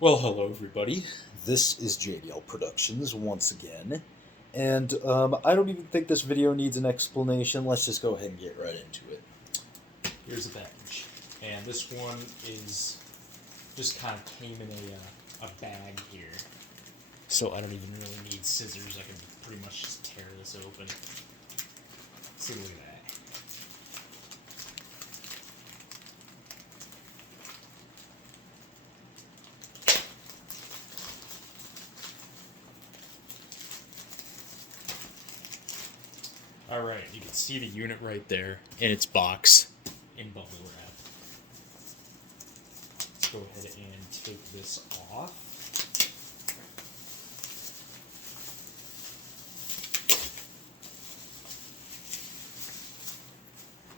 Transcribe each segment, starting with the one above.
Well, hello everybody. This is JDL Productions once again, and I don't even think this video needs an explanation. Let's just go ahead and get right into it. Here's a package, and this one is just kind of came in a bag here, so I don't even really need scissors. I can pretty much just tear this open. See, look at that. Alright, you can see the unit right there in its box in bubble wrap. Let's go ahead and take this off.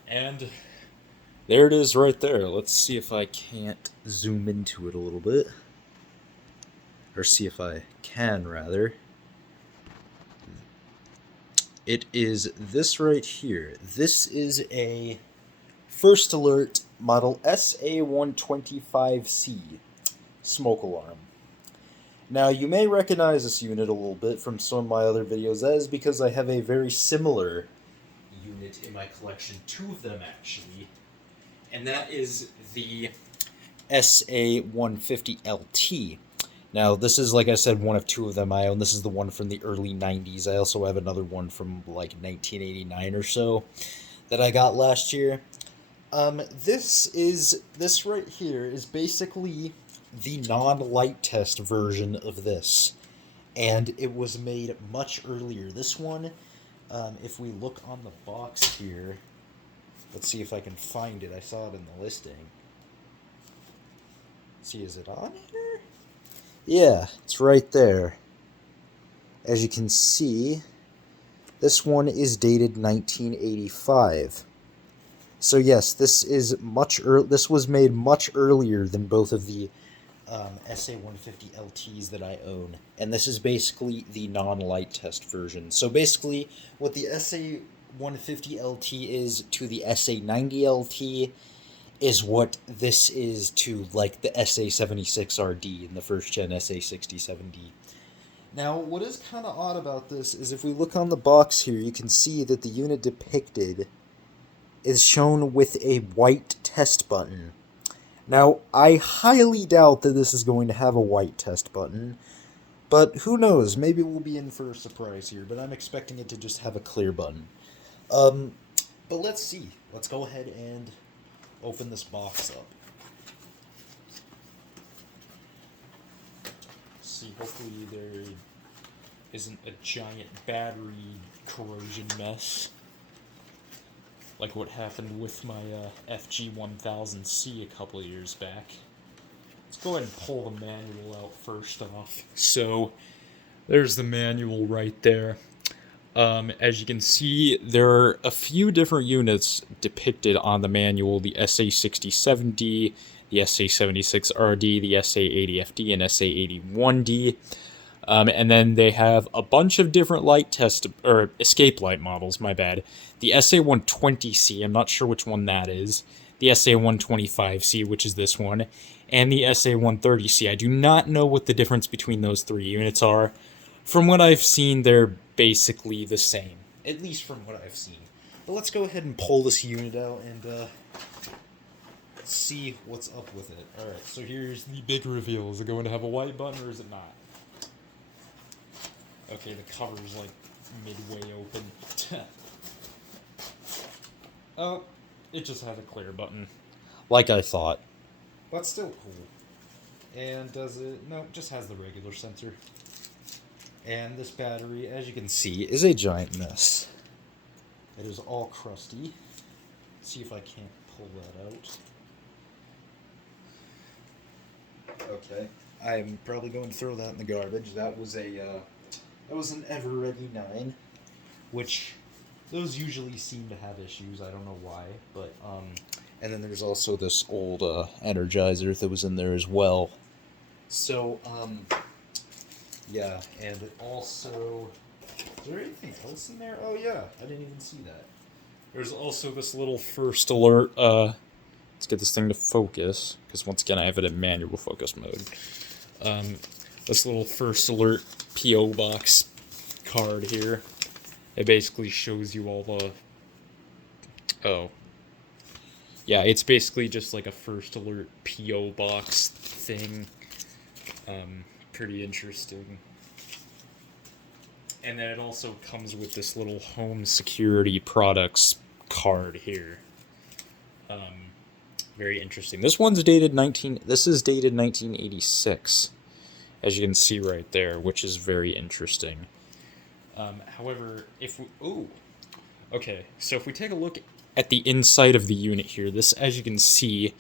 And there it is right there. Let's see if I can't zoom into it a little bit. Or see if I can, rather. It is this right here. This is a First Alert model SA125C smoke alarm. Now, you may recognize this unit a little bit from some of my other videos. That is because I have a very similar unit in my collection, two of them actually, and that is the SA150LT. Now, this is, like I said, one of two of them I own. This is the one from the early 90s. I also have another one from, like, 1989 or so that I got last year. This right here is basically the non-light test version of this. And it was made much earlier. This one, if we look on the box here, let's see if I can find it. I saw it in the listing. Let's see, is it on here? Yeah, it's right there. As you can see, this one is dated 1985. So yes, this is this was made much earlier than both of the SA150LTs that I own, and this is basically the non-light test version. So basically, what the SA150LT is to the SA90LT is what this is to, like, the SA76RD and the first-gen SA67D. Now, what is kind of odd about this is if we look on the box here, you can see that the unit depicted is shown with a white test button. Now, I highly doubt that this is going to have a white test button, but who knows, maybe we'll be in for a surprise here, but I'm expecting it to just have a clear button. But let's see. Let's go ahead and open this box up. See, hopefully there isn't a giant battery corrosion mess like what happened with my FG1000C a couple of years back. Let's go ahead and pull the manual out first off. So there's the manual right there. As you can see, there are a few different units depicted on the manual: the SA67D, the SA76RD, the SA80FD, and SA81D. And then they have a bunch of different light test, or escape light models, my bad. The SA120C, I'm not sure which one that is. The SA125C, which is this one. And the SA130C. I do not know what the difference between those three units are. From what I've seen, they're basically the same. At least from what I've seen. But let's go ahead and pull this unit out and see what's up with it. Alright, so here's the big reveal. Is it going to have a white button or is it not? Okay, the cover's like midway open. Oh, it just has a clear button. Like I thought. But still cool. And does it... No, it just has the regular sensor. And this battery, as you can see, is a giant mess. It is all crusty. Let's see if I can't pull that out. Okay. I'm probably going to throw that in the garbage. That was an Ever-Ready 9, which those usually seem to have issues. I don't know why, but and then there's also this old Energizer that was in there as well. So yeah, and it also... Is there anything else in there? Oh yeah, I didn't even see that. There's also this little First Alert, let's get this thing to focus, because once again I have it in manual focus mode. This little first alert PO box card here. It basically shows you all the... Oh. Yeah, it's basically just like a first alert PO box thing. Pretty interesting. And then it also comes with this little home security products card here. Very interesting. This is dated 1986, as you can see right there, which is very interesting. However, so if we take a look at the inside of the unit here, this, as you can see,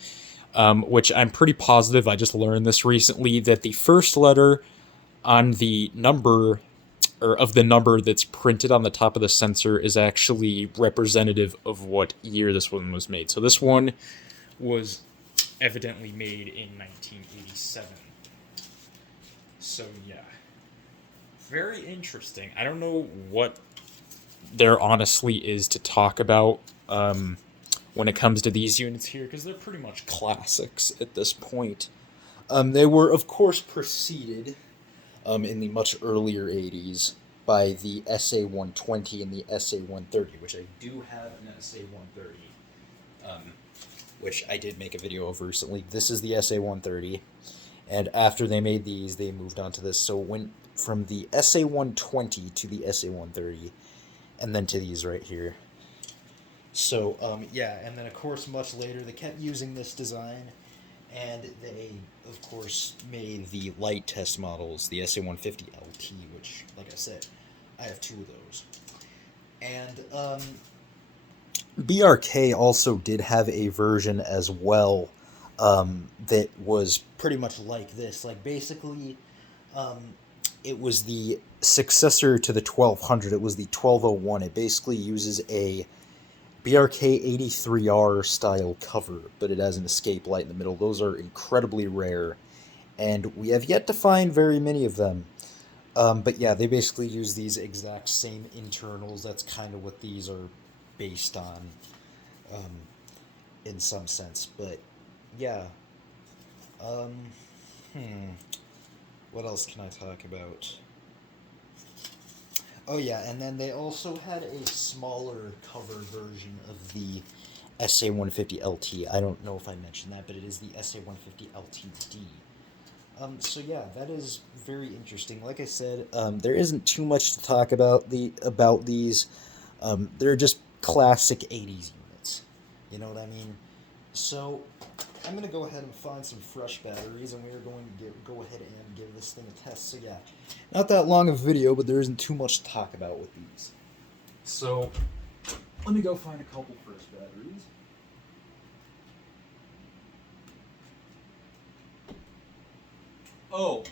which I'm pretty positive, I just learned this recently, that the first letter on the number, or of the number that's printed on the top of the sensor, is actually representative of what year this one was made. So this one was evidently made in 1987. So yeah, very interesting. I don't know what there honestly is to talk about when it comes to these units here, because they're pretty much classics at this point. They were, of course, preceded in the much earlier 80s by the SA120 and the SA130, which I do have an SA130, which I did make a video of recently. This is the SA130, and after they made these, they moved on to this. So it went from the SA120 to the SA130, and then to these right here. So, yeah, and then, of course, much later, they kept using this design, and they, of course, made the light test models, the SA150LT, which, like I said, I have 2 of those. And, BRK also did have a version as well that was pretty much like this. Like, basically, it was the successor to the 1200. It was the 1201. It basically uses a BRK 83R style cover, but it has an escape light in the middle. Those are incredibly rare, and we have yet to find very many of them. But yeah, they basically use these exact same internals. That's kind of what these are based on, in some sense. But yeah, what else can I talk about? Oh yeah, and then they also had a smaller cover version of the SA150LT. I don't know if I mentioned that, but it is the SA150LTD. So yeah, that is very interesting. Like I said, there isn't too much to talk about these. They're just classic 80s units. You know what I mean? So I'm going to go ahead and find some fresh batteries, and we are going to go ahead and give this thing a test. So yeah, not that long of a video, but there isn't too much to talk about with these. So let me go find a couple fresh batteries. Oh,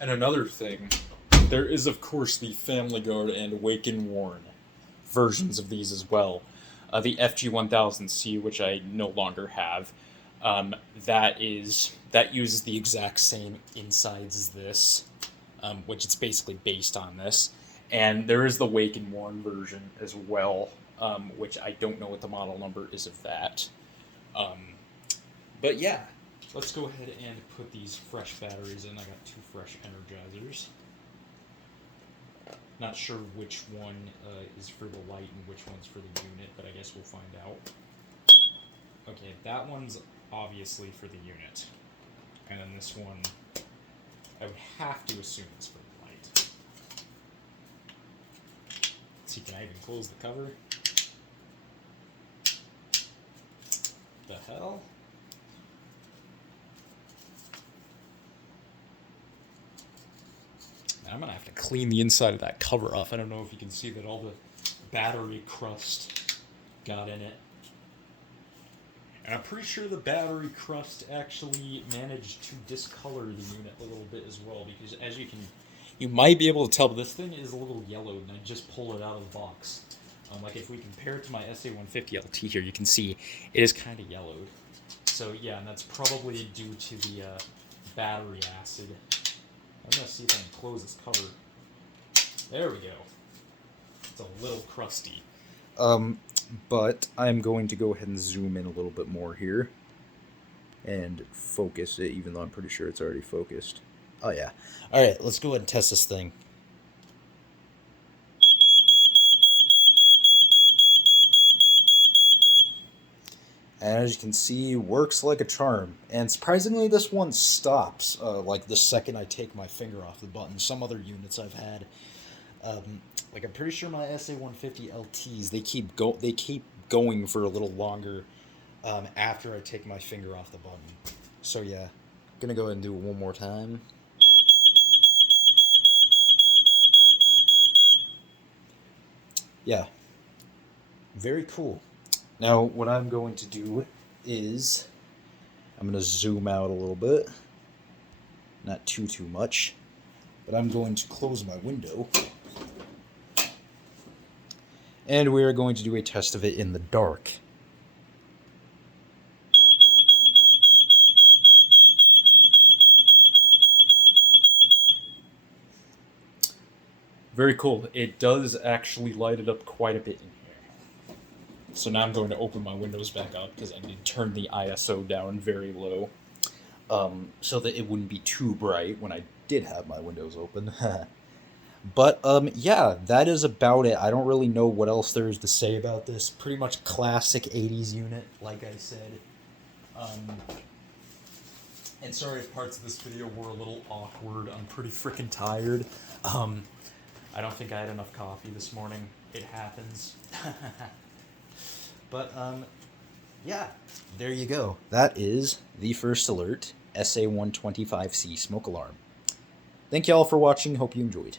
and another thing, there is, of course, the Family Guard and Wake and Warn versions of these as well. The FG1000C, which I no longer have, that uses the exact same insides as this, which it's basically based on this. And there is the Wake and Warn version as well, which I don't know what the model number is of that. But yeah, let's go ahead and put these fresh batteries in. I got 2 fresh Energizers. Not sure which one is for the light and which one's for the unit, but I guess we'll find out. Okay, that one's obviously for the unit. And then this one, I would have to assume it's for the light. Let's see, can I even close the cover? The hell? I'm going to have to clean the inside of that cover off. I don't know if you can see that all the battery crust got in it. And I'm pretty sure the battery crust actually managed to discolor the unit a little bit as well, because as you might be able to tell, but this thing is a little yellowed, and I just pulled it out of the box. Like if we compare it to my SA150LT here, you can see it is kind of yellowed. So yeah, and that's probably due to the battery acid. I'm going to see if I can close this cover. There we go. It's a little crusty. But I'm going to go ahead and zoom in a little bit more here and focus it, even though I'm pretty sure it's already focused. Oh, yeah. Alright, let's go ahead and test this thing. And as you can see, works like a charm. And surprisingly, this one stops, like, the second I take my finger off the button. Some other units I've had, like, I'm pretty sure my SA150 LTs, they keep going for a little longer, after I take my finger off the button. So, yeah. Gonna go ahead and do it one more time. Yeah. Very cool. Now, what I'm going to do is I'm going to zoom out a little bit. Not too much. But I'm going to close my window. And we are going to do a test of it in the dark. Very cool. It does actually light it up quite a bit in here. So now I'm going to open my windows back up because I need to turn the ISO down very low, so that it wouldn't be too bright when I did have my windows open. But yeah, that is about it. I don't really know what else there is to say about this. Pretty much classic 80s unit, like I said. And sorry if parts of this video were a little awkward. I'm pretty freaking tired. I don't think I had enough coffee this morning. It happens. But, yeah, there you go. That is the First Alert SA125C smoke alarm. Thank you all for watching. Hope you enjoyed.